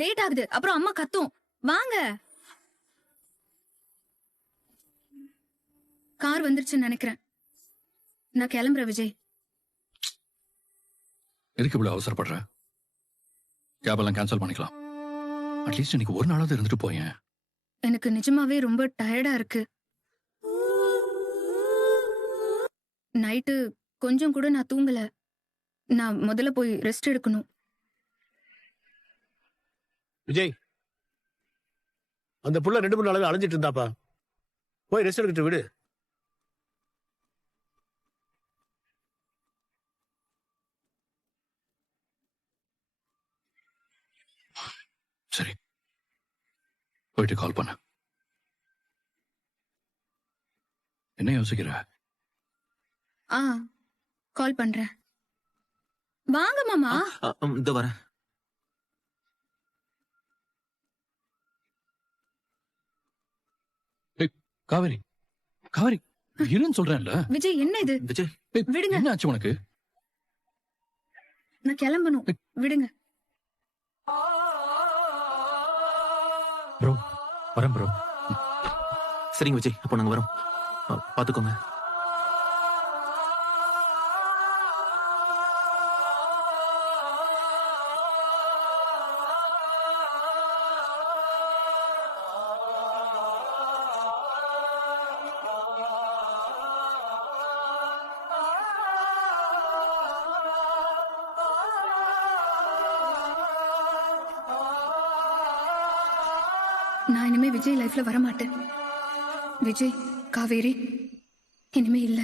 Late ஆகுது, அப்புறம் அம்மா கத்தும். வாங்க. கார் வந்துருச்சுன்னு நினைக்கிறேன். நான் கிளம்புறேன் விஜய். எதுக்கு இவ்வளவு அவசரப்படுற? கேப் எல்லாம் கேன்சல் பண்ணிக்கலாம். அட்லீஸ்ட் இன்னைக்கு ஒரு நாளாவது இருந்துட்டு போயேன். எனக்கு நிஜமாவே ரொம்ப டயர்டா இருக்கு. நைட்டு கொஞ்சம் கூட நான் தூங்கல. நான் முதல்ல போய் ரெஸ்ட் எடுக்கணும். விஜய், அந்த புள்ள 2-3 நாளாவே அலைஞ்சிட்டு இருந்தாப்பா. போய் ரெஸ்ட் எடுக்கிட்டு விடு. சரி, போயிட்டு கால் பண்ண. என்ன யோசிக்கிற? கால் பண்றேன். வாங்க மாமா. இந்த வரேன். காவேரி, காவேரி இருன்னு சொல்றேன்ல. விஜய், என்ன இது? விஜய், விடுங்க. என்ன ஆச்சு உனக்கு? நான் கிளம்பணும், விடுங்க. ப்ரோ வரேன் ப்ரோ. சரிங்க விஜய், அப்போ நாங்க வரோம். பாத்துக்கோங்க. நான் இனிமே விஜய் லைஃப்ல வரமாட்டேன். விஜய், காவேரி இனிமே இல்ல.